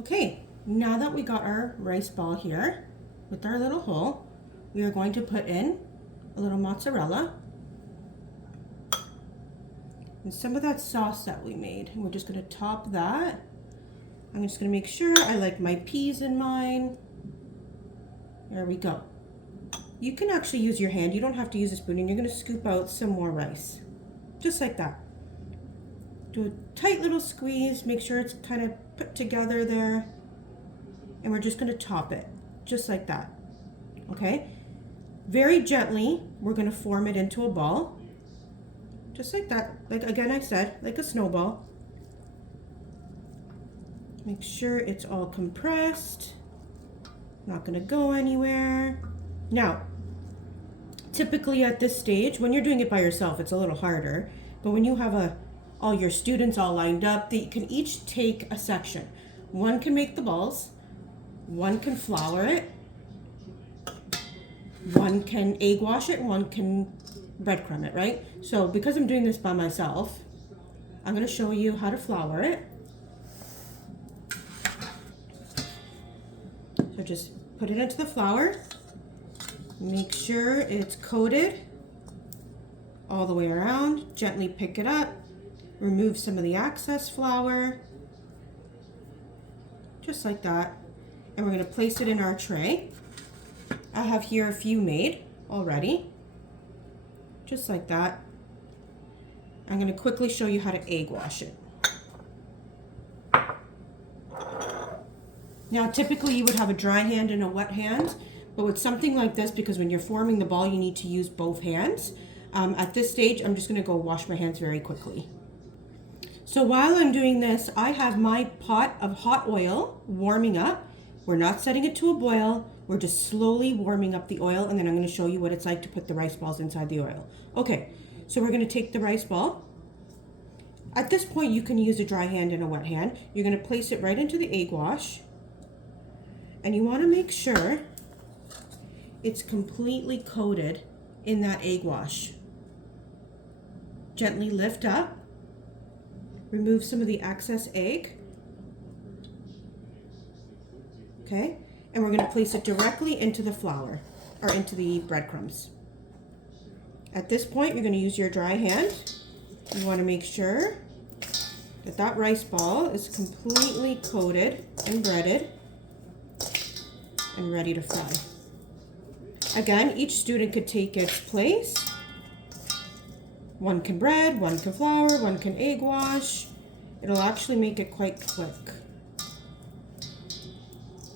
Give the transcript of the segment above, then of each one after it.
Okay, now that we got our rice ball here with our little hole, we are going to put in a little mozzarella and some of that sauce that we made. And we're just going to top that. I'm just going to make sure I like my peas in mine. There we go. You can actually use your hand. You don't have to use a spoon, and you're going to scoop out some more rice. Just like that. Do a tight little squeeze. Make sure it's kind of put together there. And we're just going to top it. Just like that. Okay? Very gently, we're going to form it into a ball. Just like that. Like again, I said, like a snowball. Make sure it's all compressed. Not going to go anywhere. Now, typically at this stage, when you're doing it by yourself, it's a little harder. But when you have all your students all lined up, they can each take a section. One can make the balls. One can flour it. One can egg wash it. One can breadcrumb it, right? So because I'm doing this by myself, I'm going to show you how to flour it. So just put it into the flour. Make sure it's coated all the way around. Gently pick it up. Remove some of the excess flour. Just like that. And we're going to place it in our tray. I have here a few made already. Just like that. I'm going to quickly show you how to egg wash it. Now, typically you would have a dry hand and a wet hand, but with something like this, because when you're forming the ball, you need to use both hands. At this stage, I'm just going to go wash my hands very quickly. So while I'm doing this, I have my pot of hot oil warming up. We're not setting it to a boil. We're just slowly warming up the oil, and then I'm going to show you what it's like to put the rice balls inside the oil. Okay, so we're going to take the rice ball. At this point, you can use a dry hand and a wet hand. You're going to place it right into the egg wash. And you want to make sure it's completely coated in that egg wash. Gently lift up. Remove some of the excess egg. Okay? And we're going to place it directly into the flour, or into the breadcrumbs. At this point, you're going to use your dry hand. You want to make sure that that rice ball is completely coated and breaded and ready to fry. Again, each student could take its place. One can bread, one can flour, one can egg wash. It'll actually make it quite quick.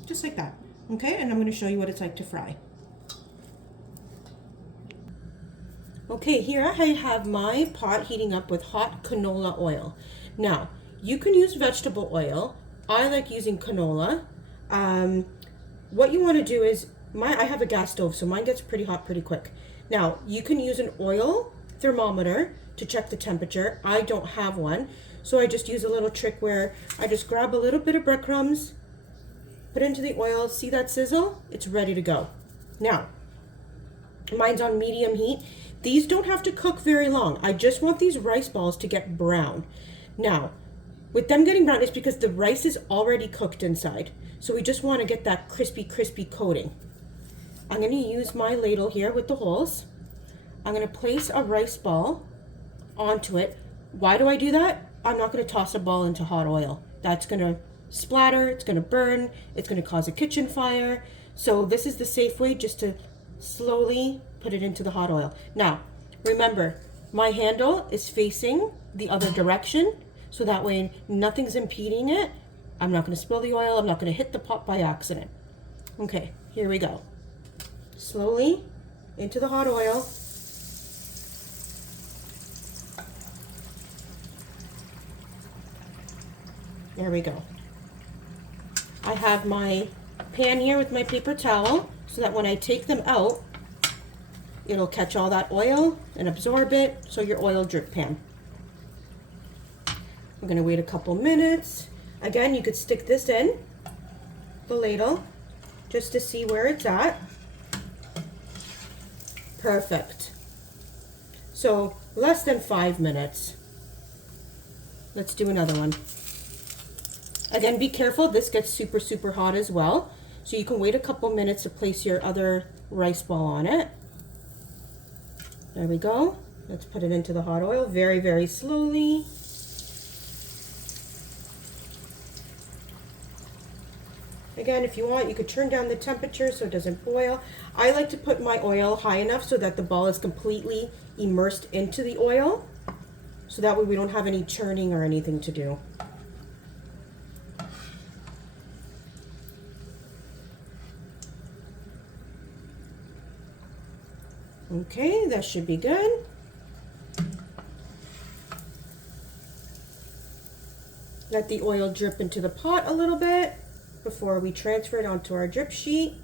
Just like that. Okay, and I'm going to show you what it's like to fry. Okay, here I have my pot heating up with hot canola oil. Now, you can use vegetable oil. I like using canola. What you want to do is, I have a gas stove, so mine gets pretty hot pretty quick. Now, you can use an oil thermometer to check the temperature. I don't have one, so I just use a little trick where I just grab a little bit of breadcrumbs, put it into the oil, see that sizzle? It's ready to go. Now, mine's on medium heat. These don't have to cook very long. I just want these rice balls to get brown. Now, with them getting brown, it's because the rice is already cooked inside. So we just want to get that crispy coating. I'm going to use my ladle here with the holes. I'm going to place a rice ball onto it. Why do I do that? I'm not going to toss a ball into hot oil. That's going to splatter, it's going to burn, it's going to cause a kitchen fire. So this is the safe way, just to slowly put it into the hot oil. Now, remember, my handle is facing the other direction, so that way nothing's impeding it. I'm not going to spill the oil. I'm not going to hit the pot by accident. Okay, here we go. Slowly into the hot oil. There we go. I have my pan here with my paper towel so that when I take them out, it'll catch all that oil and absorb it, so your oil drip pan. I'm going to wait a couple minutes. Again, you could stick this in the ladle just to see where it's at. Perfect. So less than 5 minutes. Let's do another one. Again, be careful, this gets super, super hot as well. So you can wait a couple minutes to place your other rice ball on it. There we go. Let's put it into the hot oil very, very slowly. Again, if you want, you could turn down the temperature so it doesn't boil. I like to put my oil high enough so that the ball is completely immersed into the oil. So that way we don't have any churning or anything to do. Okay, that should be good. Let the oil drip into the pot a little bit before we transfer it onto our drip sheet.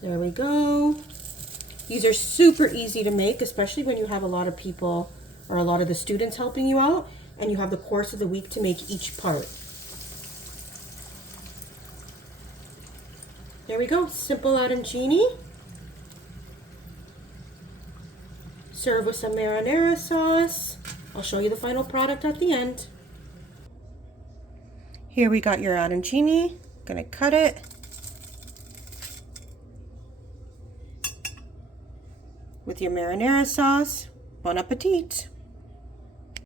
There we go. These are super easy to make, especially when you have a lot of people or a lot of the students helping you out and you have the course of the week to make each part. There we go, simple arancini. Serve with some marinara sauce. I'll show you the final product at the end. Here we got your arancini. Gonna cut it. With your marinara sauce. Bon appetit.